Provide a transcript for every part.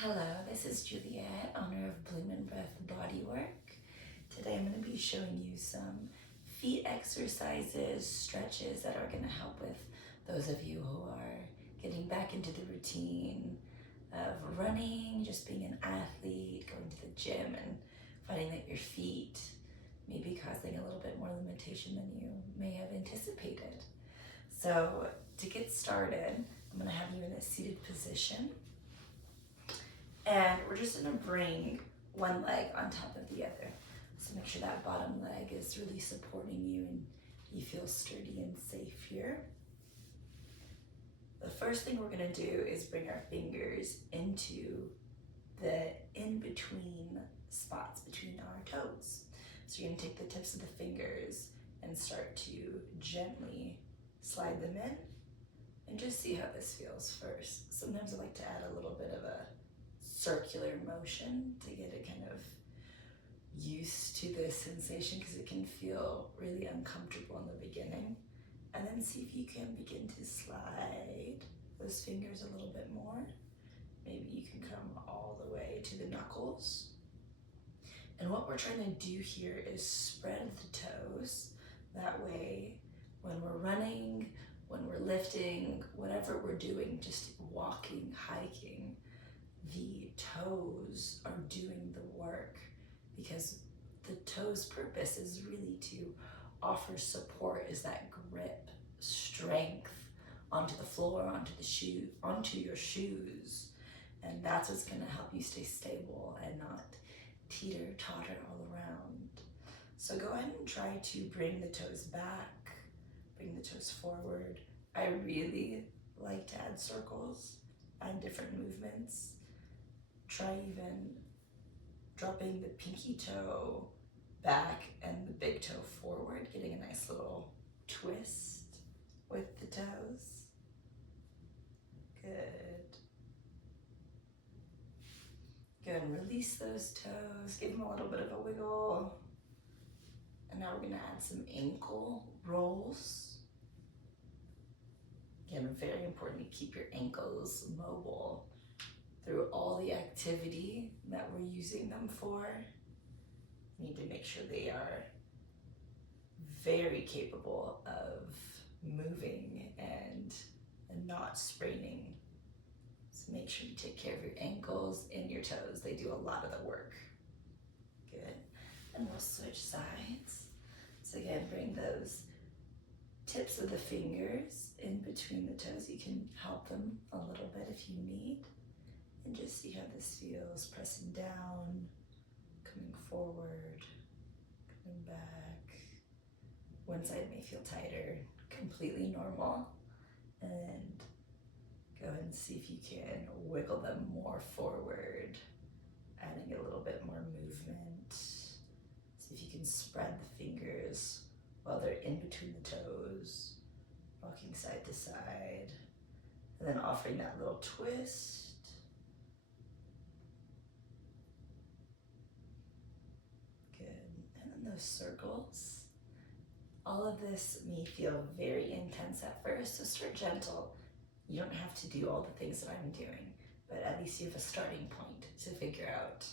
Hello, this is Juliet, owner of Bloom and Breath Bodywork. Today I'm going to be showing you some feet exercises, stretches that are going to help with those of you who are getting back into the routine of running, just being an athlete, going to the gym and finding that your feet may be causing a little bit more limitation than you may have anticipated. So to get started, I'm going to have you in a seated position. And we're just gonna bring one leg on top of the other. So make sure that bottom leg is really supporting you and you feel sturdy and safe here. The first thing we're gonna do is bring our fingers into the in-between spots between our toes. So you're gonna take the tips of the fingers and start to gently slide them in and just see how this feels first. Sometimes I like to add a little bit of a circular motion to get it kind of used to this sensation because it can feel really uncomfortable in the beginning. And then see if you can begin to slide those fingers a little bit more. Maybe you can come all the way to the knuckles. And what we're trying to do here is spread the toes. That way, when we're running, when we're lifting, whatever we're doing, just walking, hiking, the toes are doing the work, because the toes' purpose is really to offer support, is that grip, strength onto the floor, onto the shoe, onto your shoes. And that's what's gonna help you stay stable and not teeter-totter all around. So go ahead and try to bring the toes back, bring the toes forward. I really like to add circles, add different movements. Try even dropping the pinky toe back and the big toe forward, getting a nice little twist with the toes. Good. Good, and release those toes, give them a little bit of a wiggle. And now we're gonna add some ankle rolls. Again, very important to keep your ankles mobile through all the activity that we're using them for. You need to make sure they are very capable of moving and not spraining. So make sure you take care of your ankles and your toes. They do a lot of the work. Good. And we'll switch sides. So again, bring those tips of the fingers in between the toes. You can help them a little bit if you need. And just see how this feels, pressing down, coming forward, coming back. One side may feel tighter, completely normal. And go ahead and see if you can wiggle them more forward, adding a little bit more movement. See if you can spread the fingers while they're in between the toes, rocking side to side, and then offering that little twist. Those circles. All of this may feel very intense at first, so start gentle. You don't have to do all the things that I'm doing, but at least you have a starting point to figure out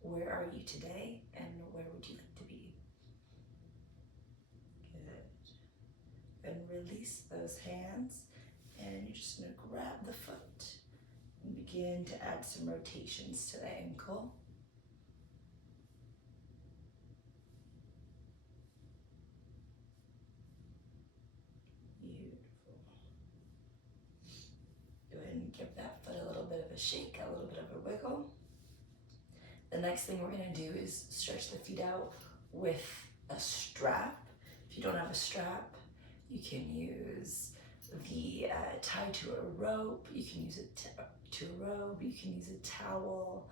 where are you today and where would you like to be. Good. And release those hands, and you're just gonna grab the foot and begin to add some rotations to the ankle. Give that foot a little bit of a shake, a little bit of a wiggle. The next thing we're gonna do is stretch the feet out with a strap. If you don't have a strap, you can use the tie to a rope. You can use it to a rope. You can use a towel.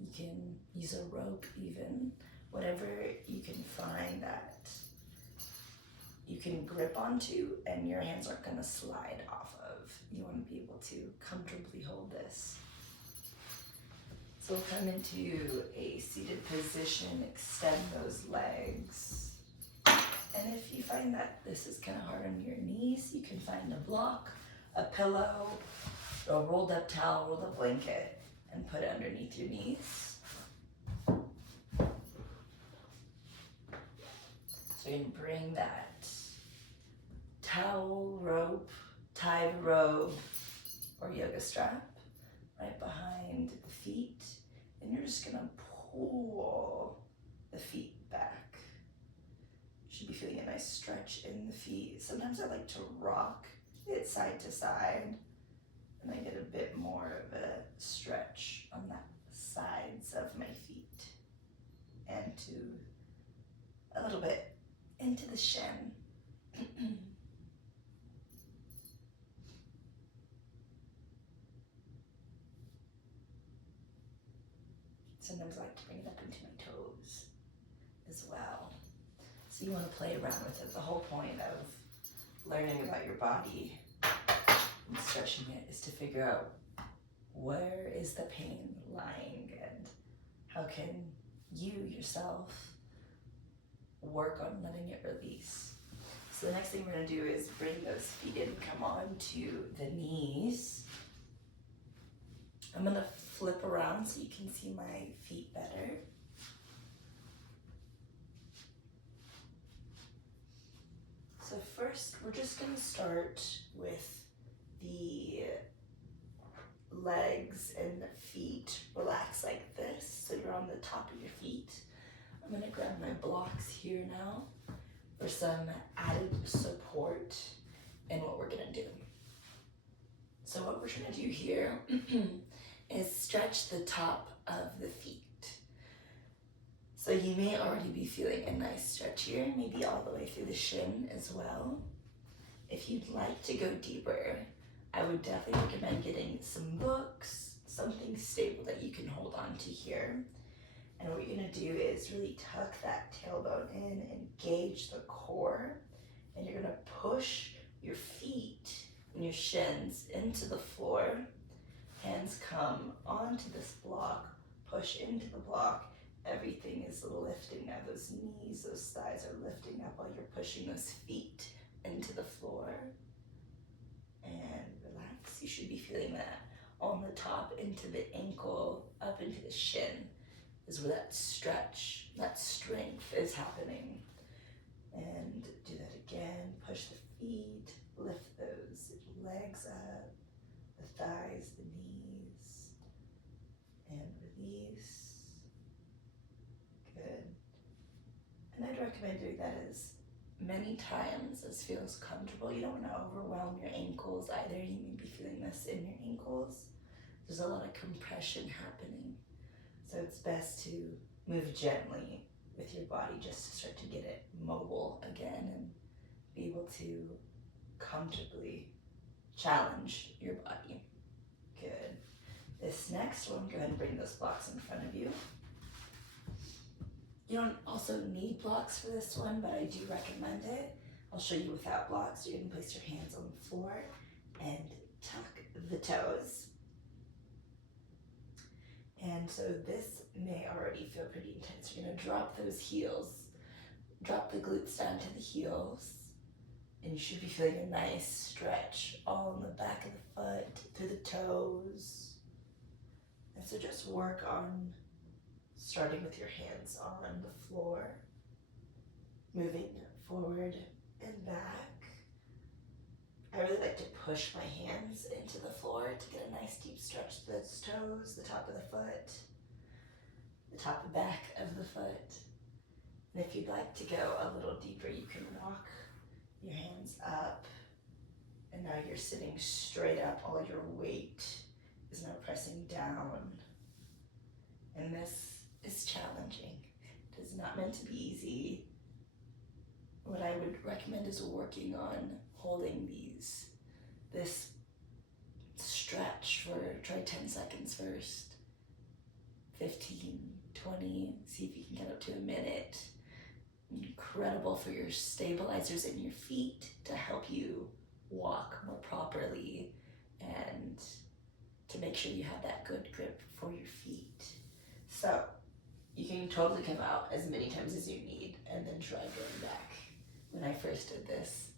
You can use a rope even. Whatever you can find that you can grip onto and your hands aren't gonna slide off of. You wanna be able to comfortably hold this. So we'll come into a seated position, extend those legs. And if you find that this is kind of hard on your knees, you can find a block, a pillow, a rolled up towel, rolled up blanket, and put it underneath your knees. So you're gonna bring that towel, rope, tie robe, or yoga strap right behind the feet, and you're just gonna pull the feet back. You should be feeling a nice stretch in the feet. Sometimes I like to rock it side to side, and I get a bit more of a stretch on the sides of my feet and to a little bit into the shin. Sometimes I like to bring it up into my toes as well. So you want to play around with it. The whole point of learning about your body and stretching it is to figure out where is the pain lying and how can you yourself work on letting it release. So the next thing we're going to do is bring those feet in, come on to the knees. I'm going to flip around so you can see my feet better. So first, we're just going to start with the legs and the feet. Relax like this, so you're on the top of your feet. I'm going to grab my blocks here now for some added support in what we're going to do. So what we're going to do here is stretch the top of the feet. So you may already be feeling a nice stretch here, maybe all the way through the shin as well. If you'd like to go deeper, I would definitely recommend getting some books, something stable that you can hold on to here. And what you're gonna do is really tuck that tailbone in, engage the core, and you're gonna push your feet and your shins into the floor. Hands come onto this block, push into the block. Everything is lifting now. Those knees, those thighs are lifting up while you're pushing those feet into the floor. And relax. You should be feeling that on the top into the ankle, up into the shin is where that stretch, that strength is happening. And do that again. Push the feet, lift those legs up, the thighs, the knees, and release. Good. And I'd recommend doing that as many times as feels comfortable. You don't want to overwhelm your ankles either. You may be feeling this in your ankles. There's a lot of compression happening. So it's best to move gently with your body just to start to get it mobile again and be able to comfortably challenge your body. Good. This next one, go ahead and bring those blocks in front of you. You don't also need blocks for this one, but I do recommend it. I'll show you without blocks. You're gonna place your hands on the floor and tuck the toes. And so this may already feel pretty intense. You're gonna drop those heels, drop the glutes down to the heels, and you should be feeling a nice stretch all in the back of the foot, through the toes. And so just work on starting with your hands on the floor, moving forward and back. I really like to push my hands into the floor to get a nice deep stretch to those toes, the top of the foot, the top and back of the foot. And if you'd like to go a little deeper, you can rock your hands up. And now you're sitting straight up. All your weight is now pressing down. And this is challenging. It is not meant to be easy. What I would recommend is working on holding this stretch for, try 10 seconds first, 15, 20, see if you can get up to a minute. Incredible for your stabilizers in your feet to help you walk more properly and to make sure you have that good grip for your feet. So you can totally come out as many times as you need and then try going back. When I first did this,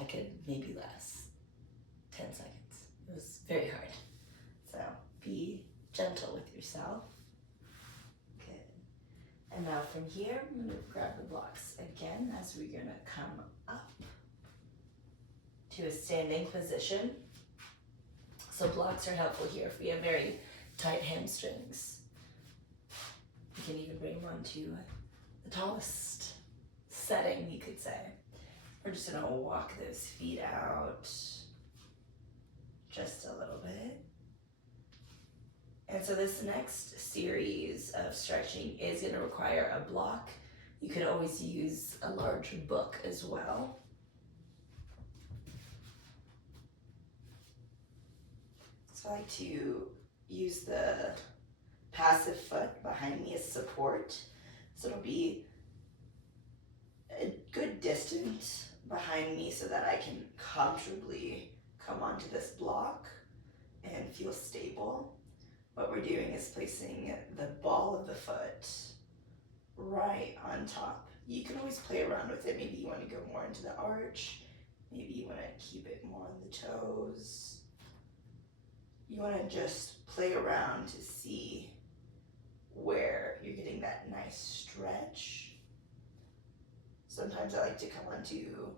I could maybe last 10 seconds. It was very hard. So be gentle with yourself. Good. And now from here, I'm going to grab the blocks again as we're going to come up to a standing position. So blocks are helpful here if we have very tight hamstrings. You can even bring them onto the tallest setting, you could say. We're just gonna walk those feet out just a little bit. And so this next series of stretching is gonna require a block. You could always use a larger book as well. So I like to use the passive foot behind me as support. So it'll be a good distance behind me so that I can comfortably come onto this block and feel stable. What we're doing is placing the ball of the foot right on top. You can always play around with it. Maybe you want to go more into the arch. Maybe you want to keep it more on the toes. You want to just play around to see where you're getting that nice stretch. Sometimes I like to come onto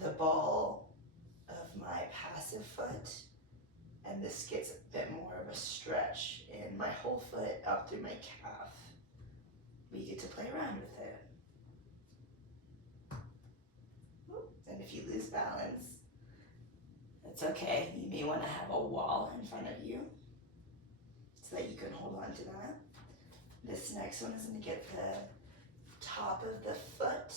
the ball of my passive foot, and this gets a bit more of a stretch in my whole foot up through my calf. We get to play around with it. And if you lose balance, it's okay. You may want to have a wall in front of you so that you can hold on to that. This next one is going to get the top of the foot.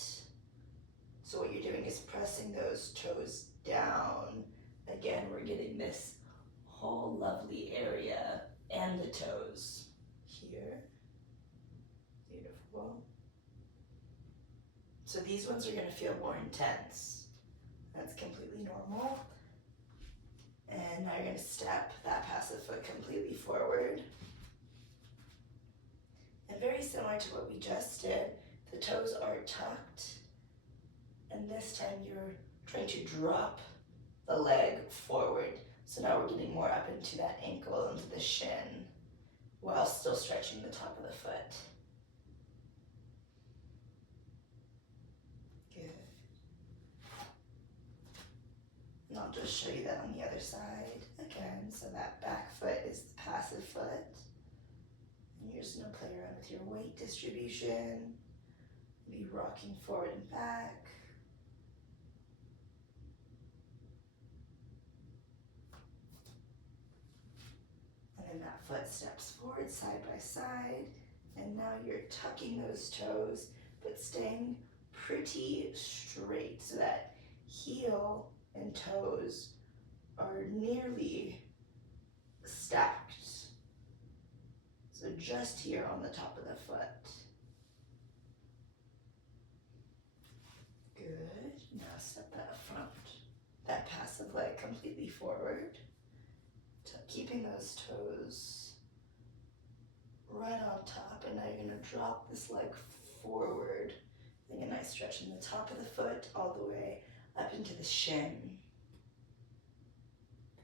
So what you're doing is pressing those toes down. Again, we're getting this whole lovely area and the toes here. Beautiful. So these ones are going to feel more intense. That's completely normal. And now you're going to step that passive foot completely forward. And very similar to what we just did, the toes are tucked. And this time you're trying to drop the leg forward. So now we're getting more up into that ankle, into the shin, while still stretching the top of the foot. Good. And I'll just show you that on the other side again. So that back foot is the passive foot. And you're just gonna play around with your weight distribution. Be rocking forward and back. And then that foot steps forward side by side. And now you're tucking those toes, but staying pretty straight so that heel and toes are nearly stacked. So just here on the top of the foot. Good. Now step that passive leg completely forward. Keeping those toes right on top, and now you're going to drop this leg forward. Getting a nice stretch in the top of the foot all the way up into the shin.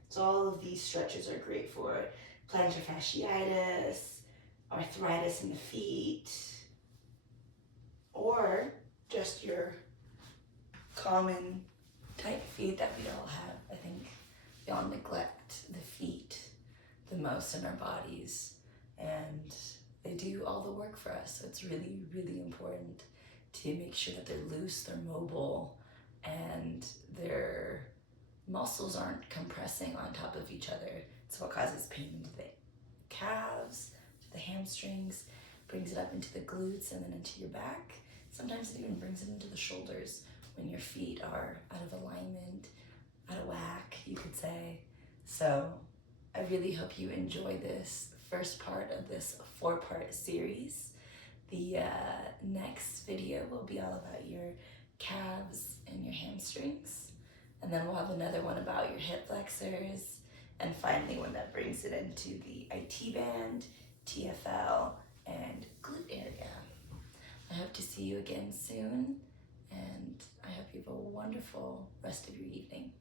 So all of these stretches are great for plantar fasciitis, arthritis in the feet, or just your common tight feet that we all have. I think we all neglect the feet the most in our bodies, and they do all the work for us. So it's really, really important to make sure that they're loose, they're mobile, and their muscles aren't compressing on top of each other. It's what causes pain into the calves, to the hamstrings, brings it up into the glutes and then into your back. Sometimes it even brings it into the shoulders when your feet are out of alignment, out of whack, you could say. So I really hope you enjoy this first part of this 4-part series. The next video will be all about your calves and your hamstrings. And then we'll have another one about your hip flexors. And finally one that brings it into the IT band, TFL, and glute area. I hope to see you again soon. And I hope you have a wonderful rest of your evening.